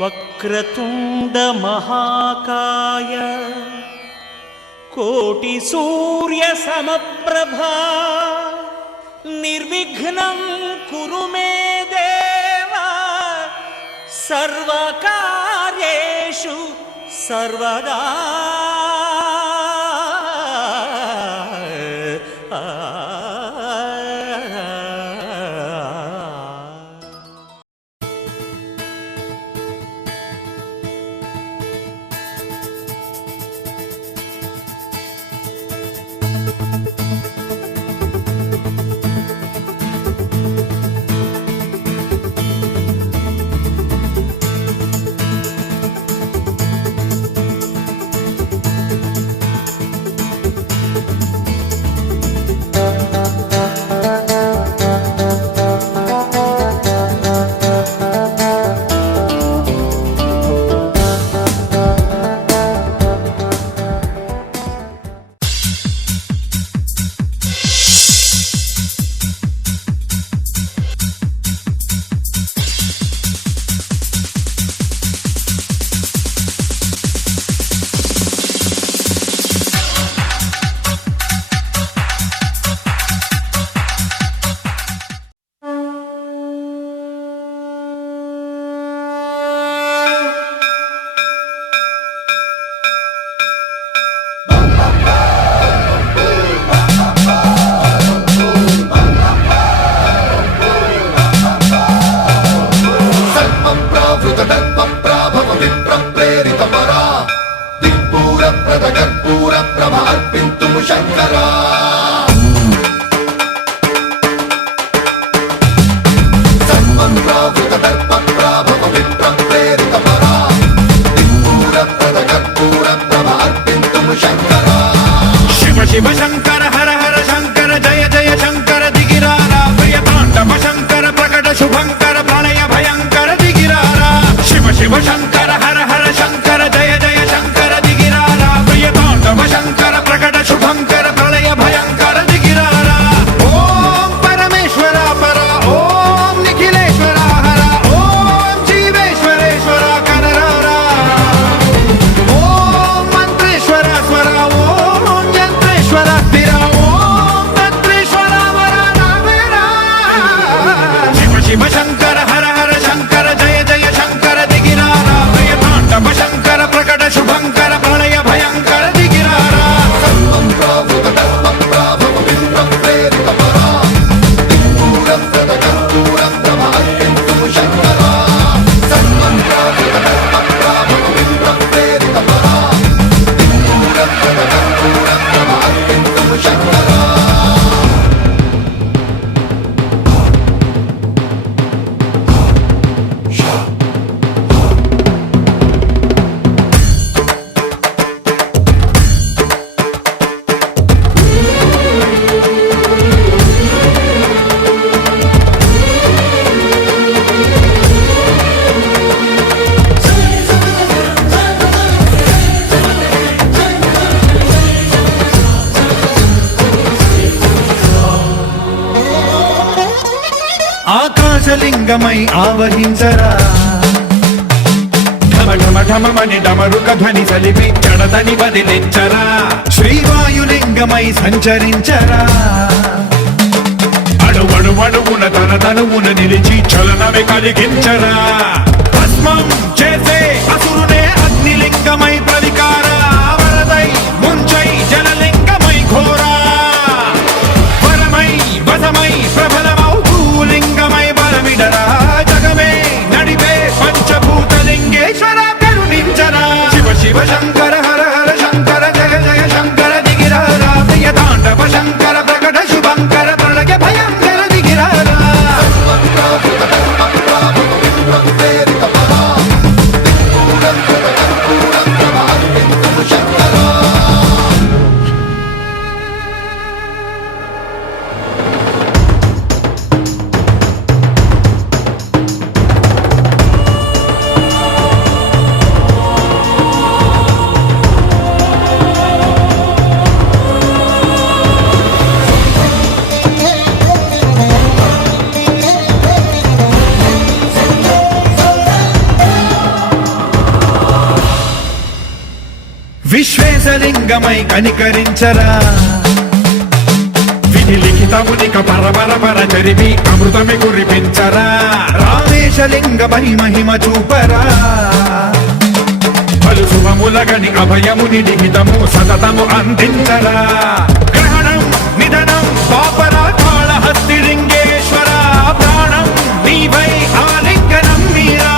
వక్రతుండ మహాకాయ కోటి సూర్య సమప్రభా నిర్విఘ్నం కురు మే దేవ సర్వకార్యేషు సర్వదా. ఆకాశలింగమై ఆవహించరా, ఢమ ఢమ ఢమమని డమరుక ధ్వని సలిపి జడదని వదిలించరా, శ్రీవాయులింగమై సంచరించరా, అణువణువున తన తనువున నిలిచి చలనమే కలిగించరా, భస్మం చేసే అసురునే అగ్నిలింగమై ప్రవికారా, వరదై ముంచై జలలింగమై ఘోరా, వరమై వసమై ప్రబలమౌ భూలింగమై బలమిడరా, జగమే నడిపే పంచభూతలింగేశ్వర కరుణించరా, శివ శివ శంకర హర హర శంకర జయ జయ శంకర దిగిరారా, ప్రియ తాండవ శంకర ప్రకట శుభంకర ప్రళయ భయంకర దిగిరారా. లింగమై కనికరించరా విధి లిఖితమునిక పరపర చరివి అమృతమి కురిపించరా రామేశలింగమై మహిమ చూపరా పలు శుభములగని అభయముని లిఖితము సతతము అందించరా గ్రహణం నిధనం పాపరా కాళహస్తి లింగేశ్వర ప్రాణం నీవై ఆలింగనం మీరా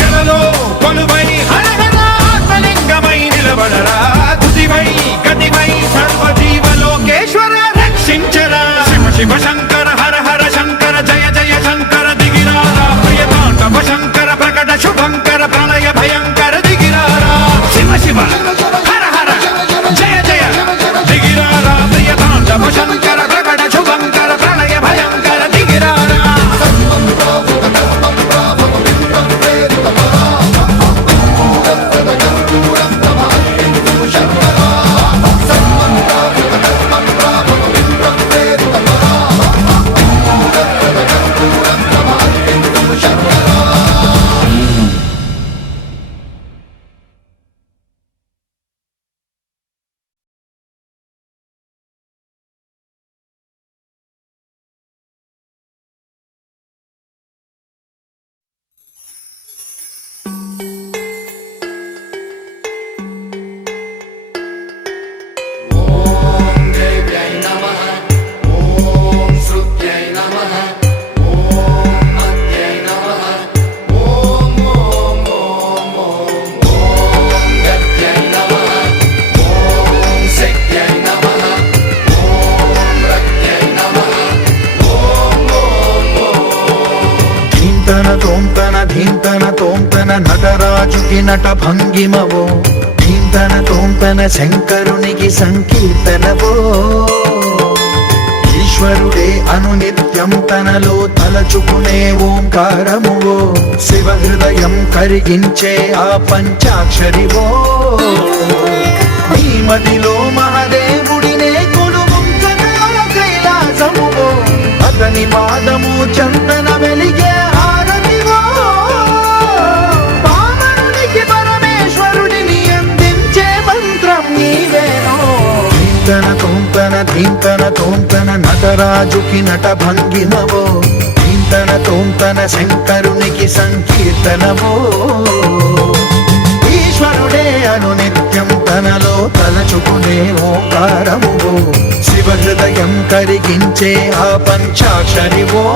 జలలో కొలువై హరహర ఆత్మలింగమై నిలబడరా తుదివై గతివై సర్వజీవలోకేశ్వర రక్షించరా శివ శివ శంకర హర హర శంకర జయ జయ శంకర దిగిరారా ప్రియతాండవ శంకర ప్రకట శుభంకర ప్రళయ భయంకర దిగిరారా శివ శివ హర హర జయ జయ దిగిరారా ప్రియతాండవ శంకర ప్రకట శుభంకర ప్రళయ భయంకర దిగిరారా ధీంతన తోంతన నటరాజుకి నట భంగిమవో ధీంతన తోంతన శంకరునికి సంకీర్తనవో ఈశ్వరుడే అనునిత్యం తనలో తలచుకునే ఓంకారమువో శివ హృదయం కరిగించే ఆ పంచాక్షరివో నీ మదిలో మహాదేవుడినే కొలువుంచగా కైలాసమువో అతని పాదము చందన వెలిగే హారతివో పామరునికి పరమేశ్వరుడిని అందించే మంత్రం నీవేనో ధీంతన తోంతన నటరాజుకి నట భంగిమవో ధీంతన శంకరునికి సంకీర్తనవో ఈశ్వరుడే అనునిత్యం తనలో తలచుకునే ఓంకారమువో శివ హృదయం కరిగించే ఆ పంచాక్షరివో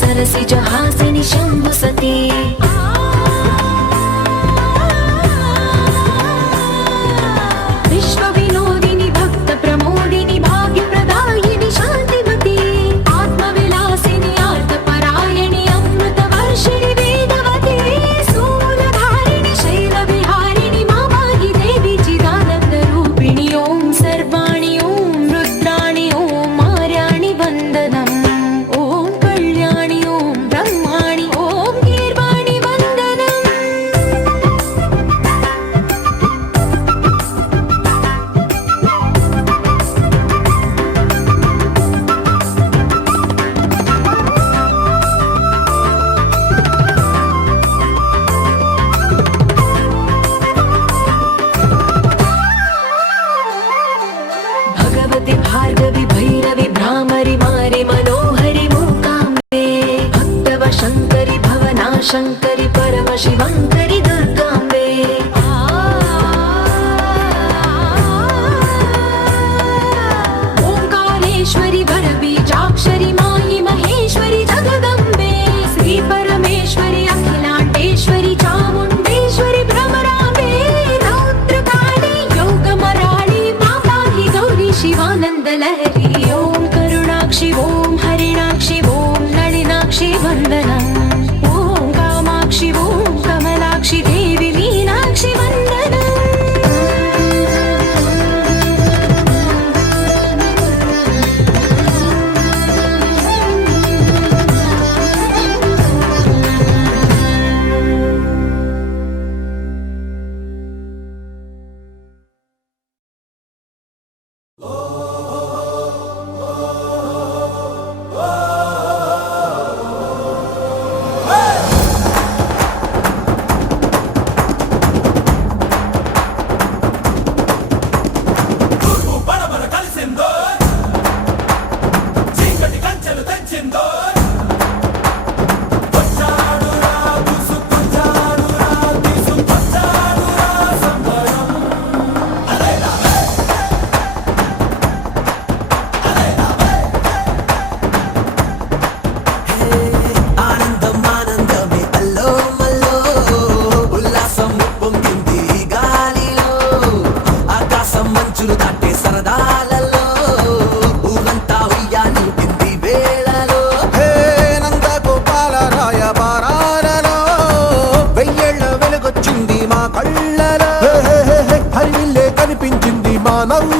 सरसिजहासिनि शम्भुसती विश्वविनोदिनि भक्तप्रमोदिनि भाग्यप्रदायिनि शान्तिमती आत्मविलासिनि आर्तपरायणि अमृतवर्षिणि वेदवती स्थूलधारिणि शैलविहारिणि मामाहि देवी चिदानन्दरूपिणि ॐ सर्वाणि ॐ रुद्राणि ॐ मार्याणि वन्दनम् ॐ कल्याणि ॐ ब्रह्माणि ॐ गीर्वाणि वन्दनम् भगवति भार्गवि भैरवि भ्रामरि मारि मनोहरि मूकाम्बे भक्तव शङ्करि भवना शङ्करि परमशिवङ्करि दुर्गाम्बे ओङ्कारेश्वरि वरबीजाक्षरि मायि महेश्वरि जगदम्बे श्रीपरमेश्वरि अखिलाण्डेश्वरि चामुण्डेश्वरि भ्रमराम्बे रौद्रकाली योगमराळि मापाहि गौरी शिवानन्दलहरी ॐ करुणाक्षि ॐ हरिणाक्षि ॐ नलिनाक्षि वन्दनम् ॐ कामाक्षि ॐ कमलाक्षि देवि मीनाक्षि वन्दनम् బడబడ కలిసిందో చీకటి కంచెలు తెంచిందో వచ్చాడురా దూసుకొచ్చాడురా తీసుకొచ్చాడురా సంబరం అరేరా ఆనందం ఆనందమే అల్లో మల్లో ఉల్లాసం పొంగింది గాలిలో ఆకాశం మంచులు దాటే సరదాలలో ఊరంతా ఉయ్యాలింది వేళలో నందగోపాల రాయ బారాలలో వెయ్యేళ్ల వెలుగొచ్చింది మా కళ్ళలో హరివిల్లే కనిపించింది మా నవ్వు